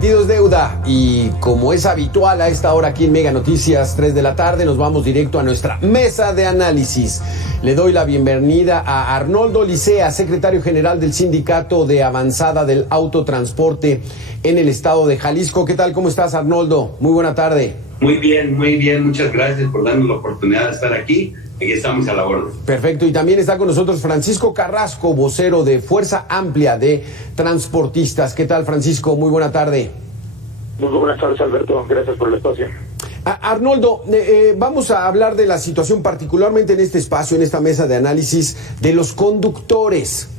prometido es deuda y como es habitual a esta hora aquí en Mega Noticias 3 de la tarde, nos vamos directo a nuestra mesa de análisis. Le doy la bienvenida a Arnoldo Licea, secretario general del Sindicato de Avanzada del Autotransporte en el estado de Jalisco. ¿Qué tal? ¿Cómo estás, Arnoldo? Muy buena tarde. Muy bien. Muchas gracias por darnos la oportunidad de estar aquí. Aquí estamos a la orden. Perfecto. Y también está con nosotros Francisco Carrasco, vocero de Fuerza Amplia de Transportistas. ¿Qué tal, Francisco? Muy buena tarde. Muy buenas tardes, Alberto. Gracias por el espacio. Arnoldo, vamos a hablar de la situación, particularmente en este espacio, en esta mesa de análisis, de los conductores.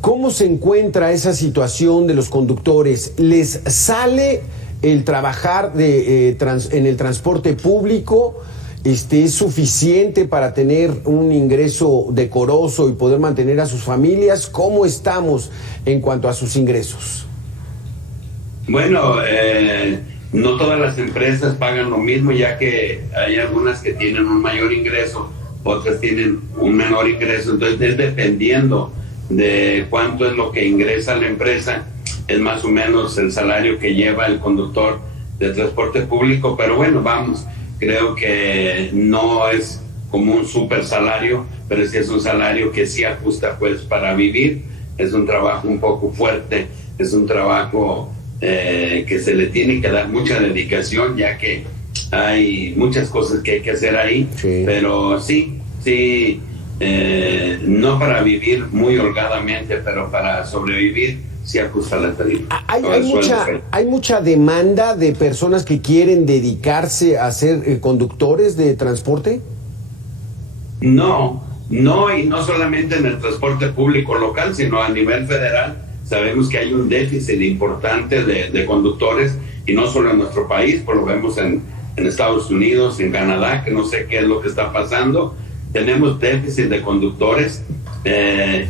¿Cómo se encuentra esa situación de los conductores? ¿Les sale el trabajar en el transporte público? ¿Es suficiente para tener un ingreso decoroso y poder mantener a sus familias? ¿Cómo estamos en cuanto a sus ingresos? Bueno, no todas las empresas pagan lo mismo, ya que hay algunas que tienen un mayor ingreso, otras tienen un menor ingreso. Entonces, es dependiendo de cuánto es lo que ingresa la empresa, es más o menos el salario que lleva el conductor de transporte público. Pero bueno, vamos, creo que no es como un super salario, pero sí es un salario que sí ajusta pues para vivir. Es un trabajo un poco fuerte, es un trabajo que se le tiene que dar mucha dedicación, ya que hay muchas cosas que hay que hacer ahí, sí. Pero sí, no para vivir muy holgadamente, pero para sobrevivir sí ajusta la tarifa. Hay mucha demanda de personas que quieren dedicarse a ser conductores de transporte. No, y no solamente en el transporte público local, sino a nivel federal. Sabemos que hay un déficit importante de conductores, y no solo en nuestro país, pues lo vemos en Estados Unidos, en Canadá, que no sé qué es lo que está pasando. Tenemos déficit de conductores,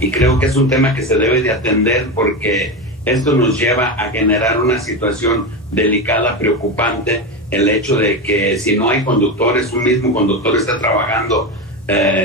y creo que es un tema que se debe de atender, porque esto nos lleva a generar una situación delicada, preocupante, el hecho de que si no hay conductores, un mismo conductor está trabajando,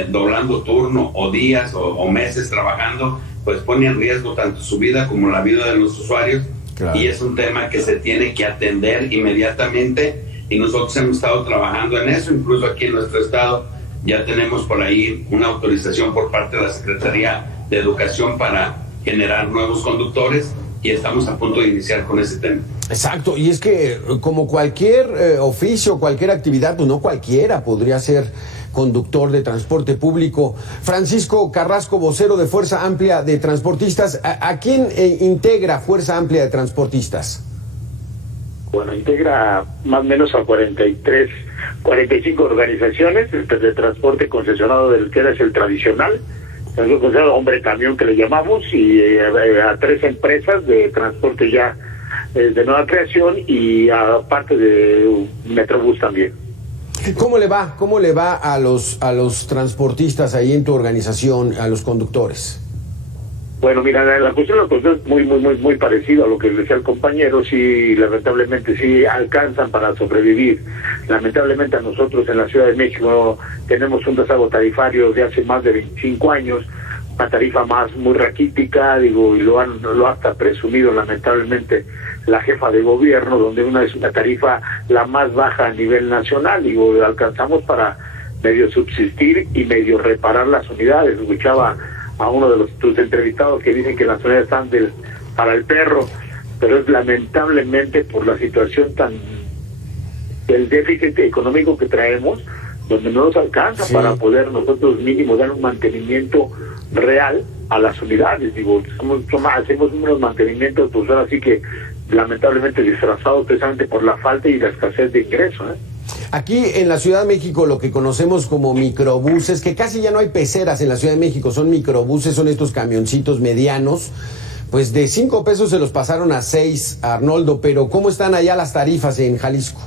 doblando turno o días o meses trabajando, pues pone en riesgo tanto su vida como la vida de los usuarios. Claro. Y es un tema que se tiene que atender inmediatamente, y nosotros hemos estado trabajando en eso. Incluso aquí en nuestro estado ya tenemos por ahí una autorización por parte de la Secretaría de Educación para generar nuevos conductores, y estamos a punto de iniciar con ese tema. Exacto, y es que como cualquier oficio, cualquier actividad, pues no cualquiera podría ser conductor de transporte público. Francisco Carrasco, vocero de Fuerza Amplia de Transportistas. ¿A quién integra Fuerza Amplia de Transportistas? Bueno, integra más o menos a 45 organizaciones de transporte concesionado, del que es el tradicional, hombre camión que le llamamos, y a 3 empresas de transporte ya de nueva creación, y aparte de Metrobús también. ¿Cómo le va a los transportistas ahí en tu organización, a los conductores? Bueno, mira, la cuestión de los conductores es muy parecido a lo que decía el compañero. Sí, lamentablemente sí alcanzan para sobrevivir. Lamentablemente a nosotros en la Ciudad de México tenemos un rezago tarifario de hace más de 25 años, una tarifa muy raquítica, y lo ha hasta presumido lamentablemente la jefa de gobierno, donde es una tarifa la más baja a nivel nacional. Alcanzamos para medio subsistir y medio reparar las unidades. Escuchaba a uno de tus entrevistados que dicen que las unidades están para el perro, pero es lamentablemente por la situación del déficit económico que traemos, donde no nos alcanza para poder nosotros mínimo dar un mantenimiento real a las unidades. Hacemos unos mantenimientos, pues ahora sí que lamentablemente disfrazados precisamente por la falta y la escasez de ingresos. Aquí en la Ciudad de México, lo que conocemos como microbuses, que casi ya no hay peceras en la Ciudad de México, son microbuses, son estos camioncitos medianos, pues de 5 pesos se los pasaron a 6, Arnoldo. Pero ¿cómo están allá las tarifas en Jalisco?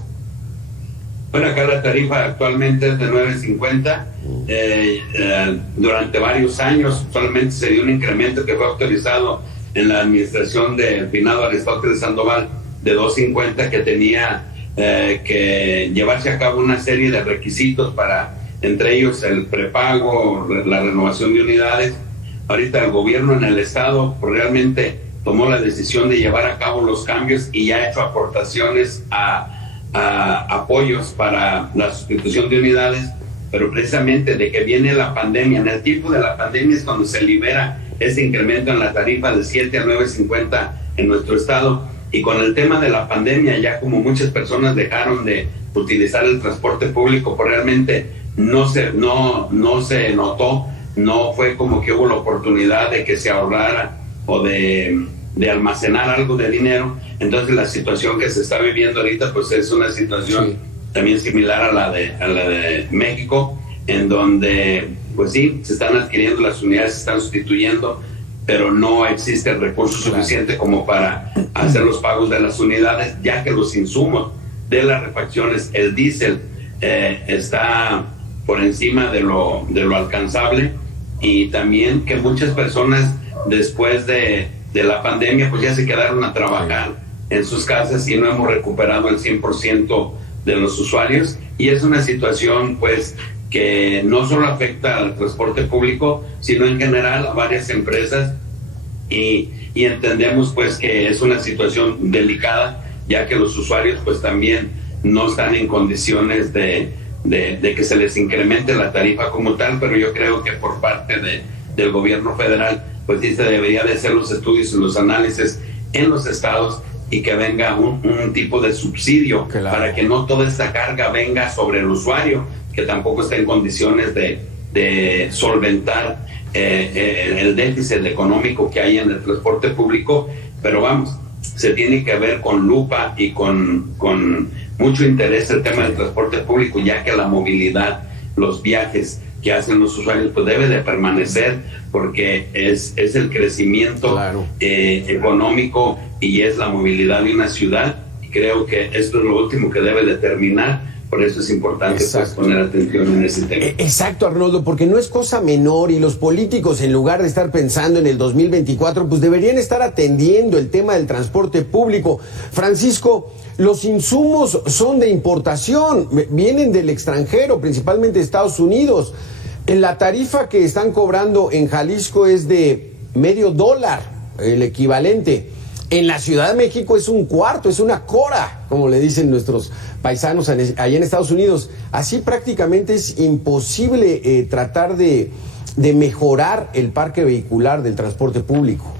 Bueno, acá la tarifa actualmente es de 9.50. Durante varios años solamente se dio un incremento que fue autorizado en la administración de finado Aristóteles Sandoval de 2.50, que tenía que llevarse a cabo una serie de requisitos para, entre ellos el prepago, la renovación de unidades. Ahorita el gobierno en el estado realmente tomó la decisión de llevar a cabo los cambios y ya ha hecho aportaciones a apoyos para la sustitución de unidades, pero precisamente de que viene la pandemia, en el tiempo de la pandemia es cuando se libera ese incremento en la tarifa de 7 a 9.50 en nuestro estado, y con el tema de la pandemia ya como muchas personas dejaron de utilizar el transporte público, pues realmente no se notó, no fue como que hubo la oportunidad de que se ahorrara o de almacenar algo de dinero. Entonces la situación que se está viviendo ahorita pues es una situación también similar a la de México, en donde pues sí, se están adquiriendo las unidades, se están sustituyendo, pero no existe el recurso suficiente como para hacer los pagos de las unidades, ya que los insumos de las refacciones, el diésel está por encima de lo alcanzable, y también que muchas personas después de la pandemia pues ya se quedaron a trabajar en sus casas y no hemos recuperado el 100% de los usuarios, y es una situación pues que no solo afecta al transporte público, sino en general a varias empresas, y entendemos pues que es una situación delicada, ya que los usuarios pues también no están en condiciones de que se les incremente la tarifa como tal, pero yo creo que por parte del gobierno federal pues sí se debería de hacer los estudios y los análisis en los estados, y que venga un tipo de subsidio, claro, para que no toda esta carga venga sobre el usuario, que tampoco está en condiciones de solventar el déficit económico que hay en el transporte público. Pero vamos, se tiene que ver con lupa y con mucho interés el tema del transporte público, ya que la movilidad, los viajes que hacen los usuarios pues debe de permanecer, porque es el crecimiento, claro, económico, y es la movilidad de una ciudad, y creo que esto es lo último que debe determinar. Por eso es importante pues, poner atención en ese tema. Exacto, Arnoldo, porque no es cosa menor, y los políticos, en lugar de estar pensando en el 2024, pues deberían estar atendiendo el tema del transporte público. Francisco, los insumos son de importación, vienen del extranjero, principalmente de Estados Unidos. La tarifa que están cobrando en Jalisco es de $0.50, el equivalente. En la Ciudad de México es un cuarto, es una cora, como le dicen nuestros paisanos allá en Estados Unidos. Así prácticamente es imposible tratar de mejorar el parque vehicular del transporte público.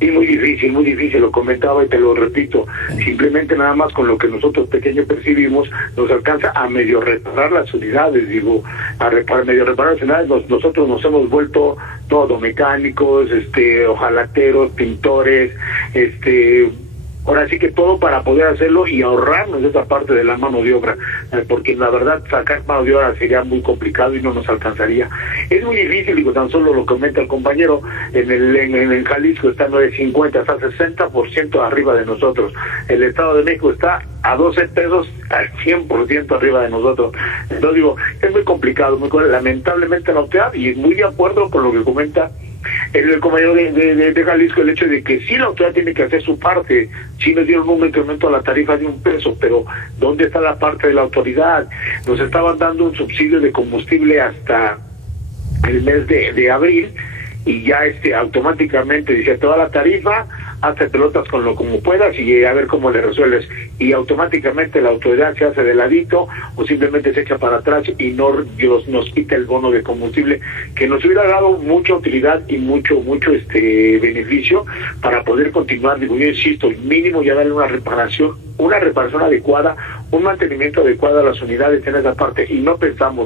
Sí, muy difícil, lo comentaba y te lo repito, simplemente nada más con lo que nosotros pequeños percibimos, nos alcanza a medio reparar las unidades, medio reparar las unidades, nosotros nos hemos vuelto todo mecánicos, hojalateros, pintores, ahora sí que todo para poder hacerlo y ahorrarnos esa parte de la mano de obra, porque la verdad sacar mano de obra sería muy complicado y no nos alcanzaría. Es muy difícil, tan solo lo comenta el compañero, en Jalisco está 9.50, está 60% arriba de nosotros. El Estado de México está a 12 pesos al 100% arriba de nosotros. Entonces es muy complicado, lamentablemente la autoridad, y muy de acuerdo con lo que comenta el compañero de Jalisco, el hecho de que sí la autoridad tiene que hacer su parte. Sí nos dieron un incremento a la tarifa de $1, pero ¿dónde está la parte de la autoridad? Nos estaban dando un subsidio de combustible hasta el mes de abril, y ya automáticamente dice toda la tarifa, hazte pelotas con lo como puedas y a ver cómo le resuelves, y automáticamente la autoridad se hace de ladito o simplemente se echa para atrás y nos quita el bono de combustible, que nos hubiera dado mucha utilidad y mucho beneficio para poder continuar. Yo insisto, mínimo ya darle una reparación adecuada, un mantenimiento adecuado a las unidades en esa parte, y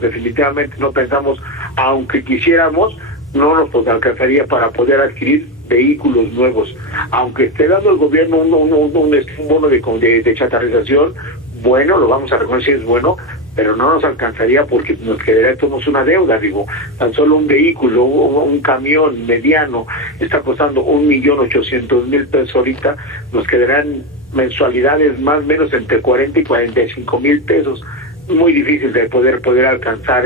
definitivamente no pensamos, aunque quisiéramos, no nos alcanzaría para poder adquirir vehículos nuevos. Aunque esté dando el gobierno un bono de chatarrización, bueno, lo vamos a reconocer, es bueno, pero no nos alcanzaría porque nos quedaría todos una deuda. Tan solo un vehículo, un camión mediano está costando 1.800.000 pesos ahorita, nos quedarán mensualidades más o menos entre 40 y 45 mil pesos. muy difícil de poder alcanzar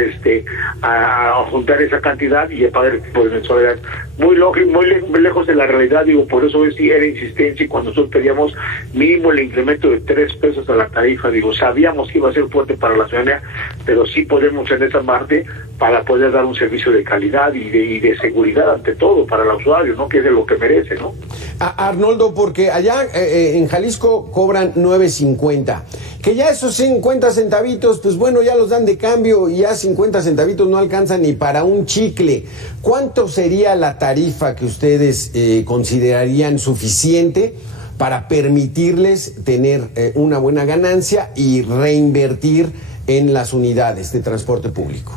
a juntar esa cantidad y a pagar por mensualidad. Muy lejos de la realidad, digo, por eso era insistencia, y cuando nosotros pedíamos mínimo el incremento de 3 pesos a la tarifa, digo, sabíamos que iba a ser fuerte para la ciudadanía, pero sí podemos en esa parte para poder dar un servicio de calidad y de seguridad ante todo para el usuario, ¿no? Que es de lo que merece, ¿no? Arnoldo, porque allá en Jalisco cobran 9.50, que ya esos 50 centavitos, pues bueno, ya los dan de cambio y ya 50 centavitos no alcanzan ni para un chicle. ¿Cuánto sería la tarifa que ustedes considerarían suficiente para permitirles tener una buena ganancia y reinvertir en las unidades de transporte público?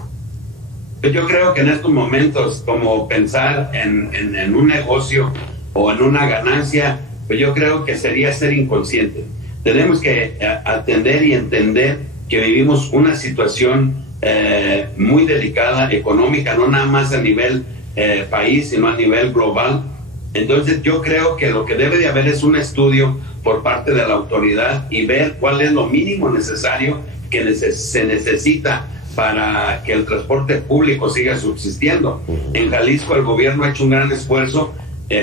Yo creo que en estos momentos, como pensar en un negocio o en una ganancia, pues yo creo que sería ser inconsciente. Tenemos que atender y entender que vivimos una situación muy delicada económica, no nada más a nivel país, sino a nivel global. Entonces yo creo que lo que debe de haber es un estudio por parte de la autoridad y ver cuál es lo mínimo necesario que se necesita para que el transporte público siga subsistiendo. En Jalisco el gobierno ha hecho un gran esfuerzo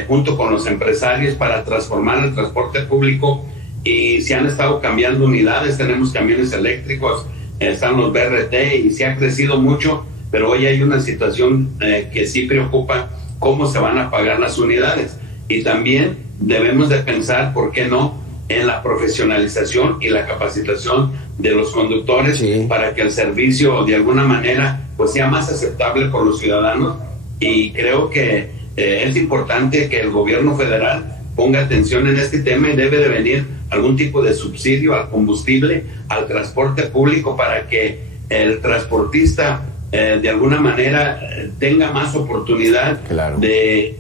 junto con los empresarios para transformar el transporte público, y se han estado cambiando unidades, tenemos camiones eléctricos, están los BRT y se ha crecido mucho, pero hoy hay una situación que sí preocupa, cómo se van a pagar las unidades. Y también debemos de pensar, ¿por qué no?, en la profesionalización y la capacitación de los conductores, sí, para que el servicio de alguna manera pues sea más aceptable por los ciudadanos. Y creo que es importante que el gobierno federal ponga atención en este tema y debe de venir algún tipo de subsidio al combustible, al transporte público, para que el transportista de alguna manera tenga más oportunidad, claro, de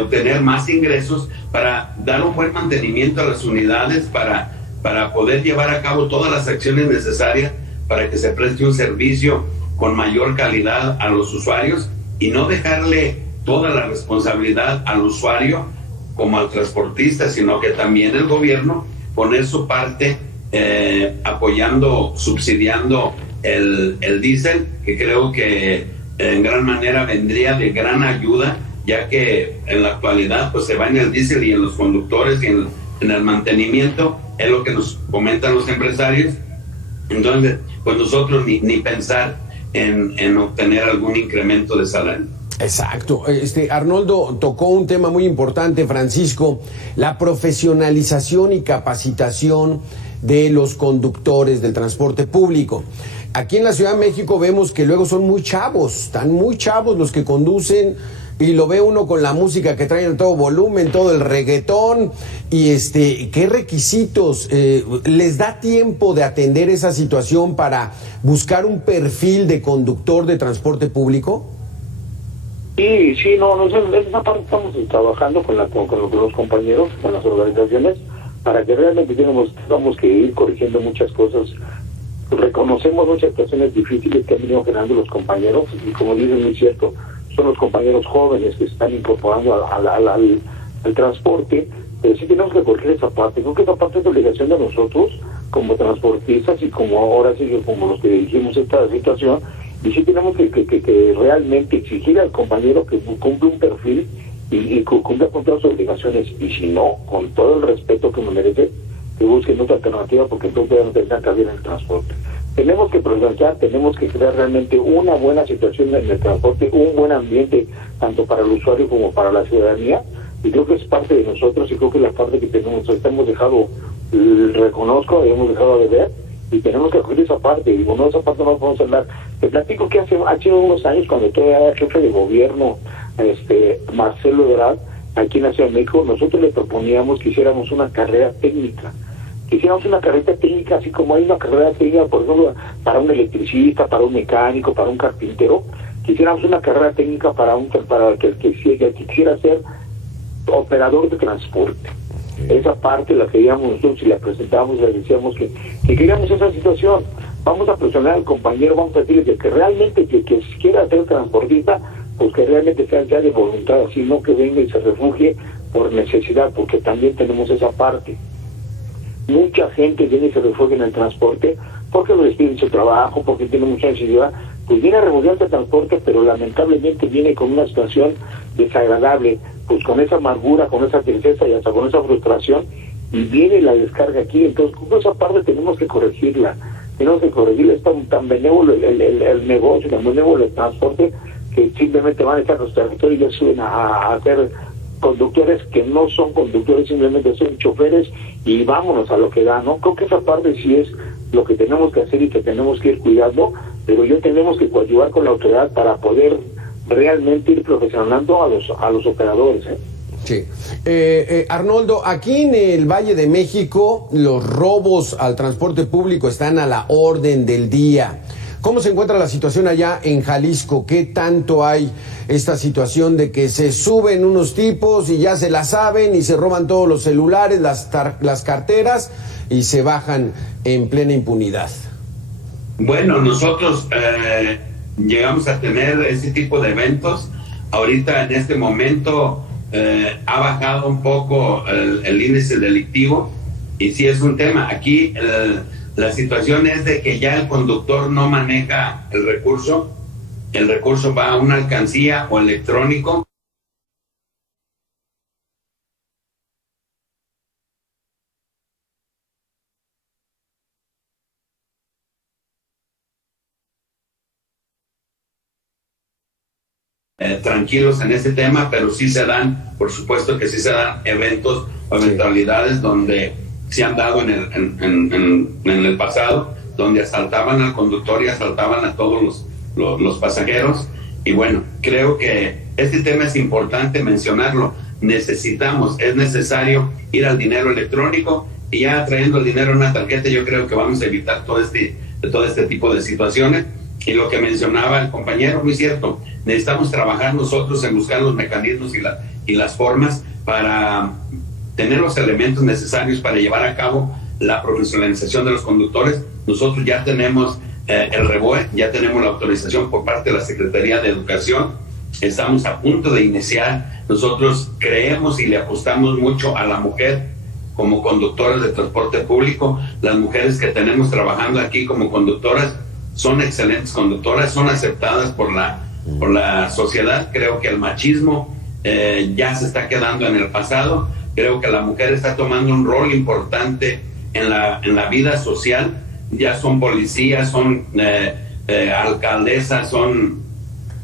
obtener más ingresos, para dar un buen mantenimiento a las unidades, para poder llevar a cabo todas las acciones necesarias para que se preste un servicio con mayor calidad a los usuarios, y no dejarle toda la responsabilidad al usuario como al transportista, sino que también el gobierno poner su parte apoyando, subsidiando el diésel, que creo que en gran manera vendría de gran ayuda, ya que en la actualidad pues se va en el diésel y en los conductores y en el mantenimiento, es lo que nos comentan los empresarios. Entonces pues nosotros ni pensar en obtener algún incremento de salario. Exacto. Arnoldo tocó un tema muy importante, Francisco, la profesionalización y capacitación de los conductores del transporte público. Aquí en la Ciudad de México vemos que luego son muy chavos, están muy chavos los que conducen, y lo ve uno con la música que traen a todo volumen, todo el reggaetón, y ¿qué requisitos les da tiempo de atender esa situación para buscar un perfil de conductor de transporte público? Sí, no, en esa parte estamos trabajando con los compañeros, con las organizaciones, para que realmente tenemos que ir corrigiendo muchas cosas. Reconocemos muchas situaciones difíciles que han venido generando los compañeros, y como dicen, muy cierto, son los compañeros jóvenes que se están incorporando al transporte, pero sí tenemos que corregir esa parte. Creo que esa parte es obligación de nosotros como transportistas, y como ahora sí, como los que dirigimos esta situación, y sí tenemos que realmente exigir al compañero que cumple un perfil y cumpla con todas sus obligaciones, y si no, con todo el respeto que me merece, que busquen otra alternativa, porque entonces ya no tendrán cabida en el transporte. Tenemos que progresar, tenemos que crear realmente una buena situación en el transporte, un buen ambiente, tanto para el usuario como para la ciudadanía, y creo que es parte de nosotros, y creo que es la parte que hemos dejado, reconozco, hemos dejado de ver, y tenemos que coger esa parte, y bueno, esa parte no podemos hablar. Te platico que hace unos años, cuando todavía era jefe de gobierno, Marcelo Ebrard, aquí en la Ciudad de México, nosotros le proponíamos que hiciéramos una carrera técnica. Hiciéramos una carrera técnica, así como hay una carrera técnica, por ejemplo, para un electricista, para un mecánico, para un carpintero, quisiéramos una carrera técnica para que quisiera ser operador de transporte. Esa parte la queríamos nosotros, y la presentábamos, y le decíamos que queríamos esa situación. Vamos a presionar al compañero, vamos a decirle que realmente que quiera ser transportista, pues que realmente sea de voluntad, así no que venga y se refugie por necesidad, porque también tenemos esa parte. Mucha gente viene y se refugia en el transporte porque lo despiden su trabajo, porque tiene mucha ansiedad, pues viene a remodelarte transporte, pero lamentablemente viene con una situación desagradable, pues con esa amargura, con esa tristeza y hasta con esa frustración, y viene la descarga aquí. Entonces, con esa parte tenemos que corregirla, es tan benévolo el negocio, tan benévolo el transporte, que simplemente van a estar los territorios y ya suben a hacer conductores que no son conductores, simplemente son choferes, y vámonos a lo que da, ¿no? Creo que esa parte sí es lo que tenemos que hacer y que tenemos que ir cuidando, pero yo tenemos que coadyuvar con la autoridad para poder realmente ir profesionalizando a los operadores, ¿eh? Sí. Arnoldo, aquí en el Valle de México los robos al transporte público están a la orden del día. ¿Cómo se encuentra la situación allá en Jalisco? ¿Qué tanto hay esta situación de que se suben unos tipos y ya se la saben y se roban todos los celulares, las carteras y se bajan en plena impunidad? Bueno, nosotros llegamos a tener ese tipo de eventos. Ahorita en este momento ha bajado un poco el índice delictivo, y sí es un tema. Aquí la situación es de que ya el conductor no maneja el recurso va a una alcancía o electrónico. Tranquilos en ese tema, pero sí se dan, por supuesto que sí se dan eventos o eventualidades donde se han dado en el pasado, donde asaltaban al conductor y asaltaban a todos los pasajeros. Y bueno, creo que este tema es importante mencionarlo. Es necesario ir al dinero electrónico, y ya trayendo el dinero en una tarjeta, yo creo que vamos a evitar todo este tipo de situaciones. Y lo que mencionaba el compañero, muy cierto, necesitamos trabajar nosotros en buscar los mecanismos y las formas para tener los elementos necesarios para llevar a cabo la profesionalización de los conductores. Nosotros ya tenemos el REBOE, ya tenemos la autorización por parte de la Secretaría de Educación, estamos a punto de iniciar. Nosotros creemos y le apostamos mucho a la mujer como conductoras de transporte público. Las mujeres que tenemos trabajando aquí como conductoras son excelentes conductoras, son aceptadas por la sociedad. Creo que el machismo ya se está quedando en el pasado. Creo que la mujer está tomando un rol importante en la vida social. Ya son policías, son alcaldesas,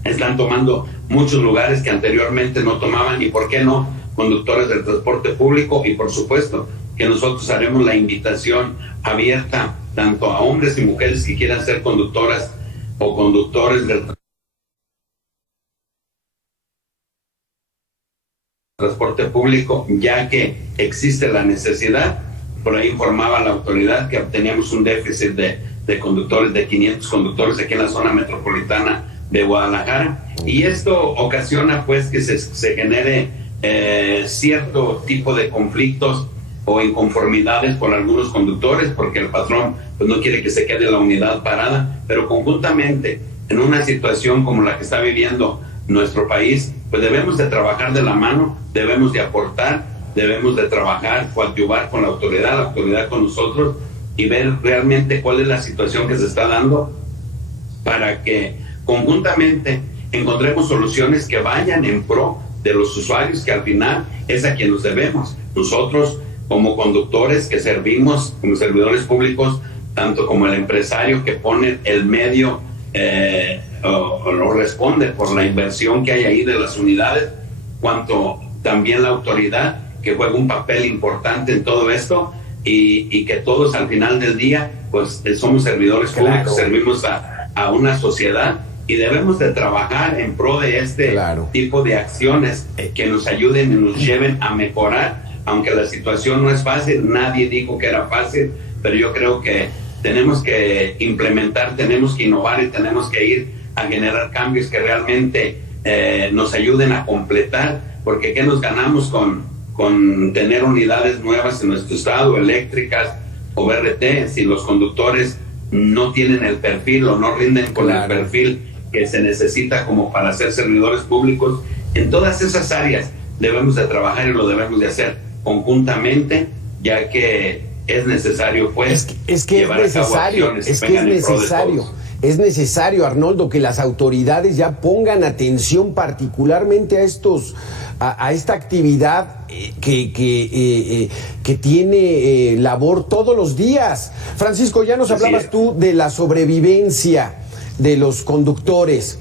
están tomando muchos lugares que anteriormente no tomaban, y por qué no, conductores del transporte público. Y por supuesto que nosotros haremos la invitación abierta tanto a hombres y mujeres que quieran ser conductoras o conductores del transporte público, ya que existe la necesidad. Por ahí informaba la autoridad que teníamos un déficit de conductores, de 500 conductores aquí en la zona metropolitana de Guadalajara, y esto ocasiona pues que se genere cierto tipo de conflictos o inconformidades por algunos conductores, porque el patrón pues no quiere que se quede la unidad parada. Pero conjuntamente, en una situación como la que está viviendo nuestro país, pues debemos de trabajar de la mano, debemos de aportar, debemos de trabajar, coadyuvar con la autoridad con nosotros, y ver realmente cuál es la situación que se está dando, para que conjuntamente encontremos soluciones que vayan en pro de los usuarios, que al final es a quien nos debemos. Nosotros como conductores que servimos, como servidores públicos, tanto como el empresario que pone el medio o responde por la inversión que hay ahí de las unidades, cuanto también la autoridad, que juega un papel importante en todo esto, y que todos al final del día pues somos servidores públicos, servimos a una sociedad, y debemos de trabajar en pro de este tipo de acciones que nos ayuden y nos lleven a mejorar. Aunque la situación no es fácil, nadie dijo que era fácil, pero yo creo que tenemos que implementar, tenemos que innovar, y tenemos que ir a generar cambios que realmente nos ayuden a completar, porque ¿qué nos ganamos con tener unidades nuevas en nuestro estado, eléctricas o BRT, si los conductores no tienen el perfil o no rinden con el perfil que se necesita como para ser servidores públicos? En todas esas áreas debemos de trabajar, y lo debemos de hacer conjuntamente, ya que es necesario, pues, es que llevar es necesario, a cabo acciones es que que es vengan en pro de necesario. todos. Es necesario, Arnoldo, que las autoridades ya pongan atención particularmente a esta actividad que tiene labor todos los días. Francisco, ya nos hablabas tú de la sobrevivencia de los conductores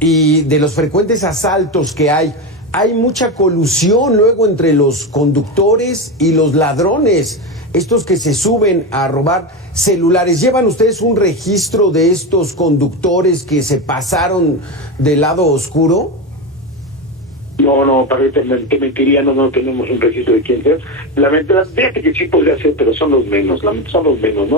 y de los frecuentes asaltos que hay. Hay mucha colusión luego entre los conductores y los ladrones, estos que se suben a robar celulares. ¿Llevan ustedes un registro de estos conductores que se pasaron del lado oscuro? No, para que te mentiría, no tenemos un registro de quién sea. Fíjate que sí podría ser, pero son los menos, ¿no?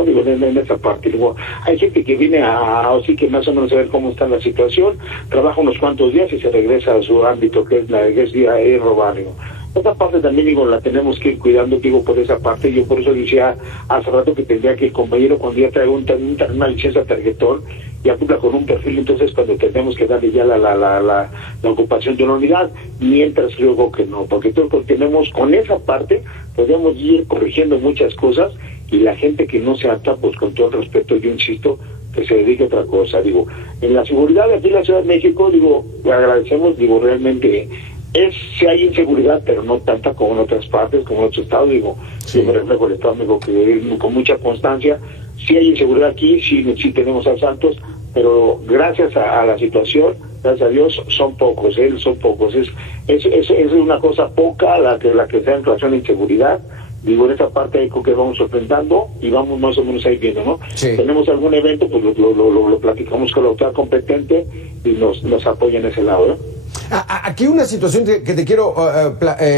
Digo, en esa parte. Digo, hay gente que viene así que más o menos a ver cómo está la situación, trabaja unos cuantos días y se regresa a su ámbito, que es robar, digo. Esa parte también, digo, la tenemos que ir cuidando, digo, por esa parte. Yo por eso decía hace rato que tendría que el compañero, cuando ya trae una licencia tarjetón, ya cumpla con un perfil, entonces cuando tenemos que darle ya la ocupación de una unidad, mientras luego que no, porque todos tenemos con esa parte, podemos ir corrigiendo muchas cosas, y la gente que no se ata, pues con todo el respeto, yo insisto, que se dedique a otra cosa. Digo, en la seguridad de aquí en la Ciudad de México, digo, le agradecemos, digo, realmente sí hay inseguridad, pero no tanta como en otras partes, como en otros estados. Digo, sí. Yo me reflejo el Estado de México, que con mucha constancia, sí hay inseguridad aquí, sí tenemos asaltos, pero gracias a la situación, gracias a Dios, son pocos. Es una cosa poca la que sea en relación a inseguridad. Digo, en esa parte hay que vamos enfrentando y vamos más o menos ahí viendo, ¿no? Sí. Tenemos algún evento, pues lo platicamos con la autoridad competente y nos apoya en ese lado, ¿no? Aquí una situación que te quiero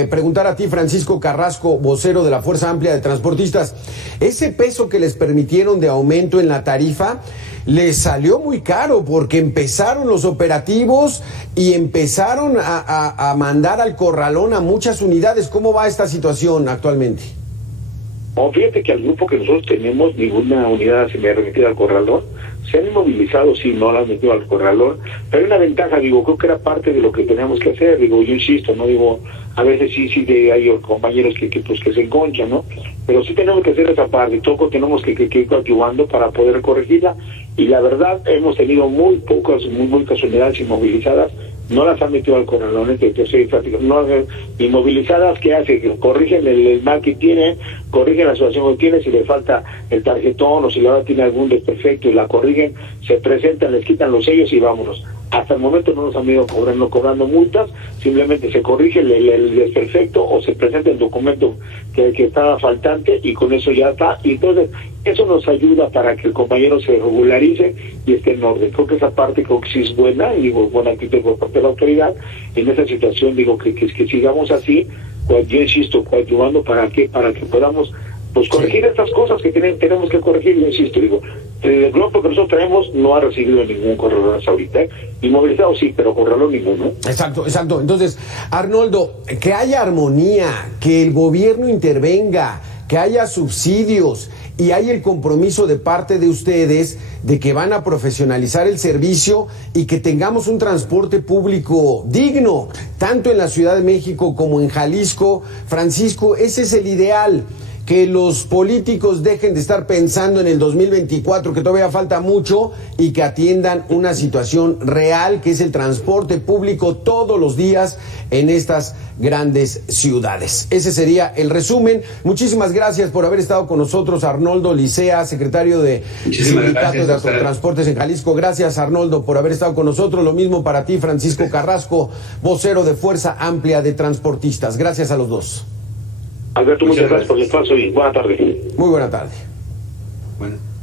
preguntar a ti, Francisco Carrasco, vocero de la Fuerza Amplia de Transportistas. Ese peso que les permitieron de aumento en la tarifa les salió muy caro, porque empezaron los operativos y empezaron a mandar al corralón a muchas unidades. ¿Cómo va esta situación actualmente? Fíjate que al grupo que nosotros tenemos, ninguna unidad se me ha remitido al corralón. Se han inmovilizado, sí, no la han metido al corralón, pero hay una ventaja, digo, creo que era parte de lo que teníamos que hacer. Digo, yo insisto, no digo, a veces sí hay compañeros que se enconchan, ¿no? Pero sí tenemos que hacer esa parte, toco tenemos que ir coadyuvando para poder corregirla, y la verdad hemos tenido muy pocas unidades inmovilizadas. No las han metido al corralón, no, inmovilizadas. ¿Qué hace? Que corrigen el mal que tienen, corrigen la situación que tiene, si le falta el tarjetón o si la tiene algún desperfecto y la corrigen, se presentan, les quitan los sellos y vámonos. Hasta el momento no nos han ido cobrando multas, simplemente se corrige el desperfecto o se presenta el documento que estaba faltante y con eso ya está. Y entonces eso nos ayuda para que el compañero se regularice y esté en orden. Creo que esa parte creo que sí es buena, y digo, buena actitud por parte de la autoridad. En esa situación digo que sigamos así, pues yo insisto, coadyuvando para que podamos pues corregir estas cosas que tenemos que corregir. Yo insisto, digo, el grupo que nosotros tenemos no ha recibido ningún corralón hasta ahorita, inmovilizado sí, pero corralón ninguno. Exacto. Entonces, Arnoldo, que haya armonía, que el gobierno intervenga, que haya subsidios, y hay el compromiso de parte de ustedes de que van a profesionalizar el servicio y que tengamos un transporte público digno, tanto en la Ciudad de México como en Jalisco. Francisco, ese es el ideal. Que los políticos dejen de estar pensando en el 2024, que todavía falta mucho, y que atiendan una situación real, que es el transporte público todos los días en estas grandes ciudades. Ese sería el resumen. Muchísimas gracias por haber estado con nosotros, Arnoldo Licea, secretario de Sindicato de Autotransportes en Jalisco. Gracias, Arnoldo, por haber estado con nosotros. Lo mismo para ti, Francisco Carrasco, vocero de Fuerza Amplia de Transportistas. Gracias a los dos. Alberto, muchas gracias por el espacio y buena tarde. Muy buena tarde. Bueno.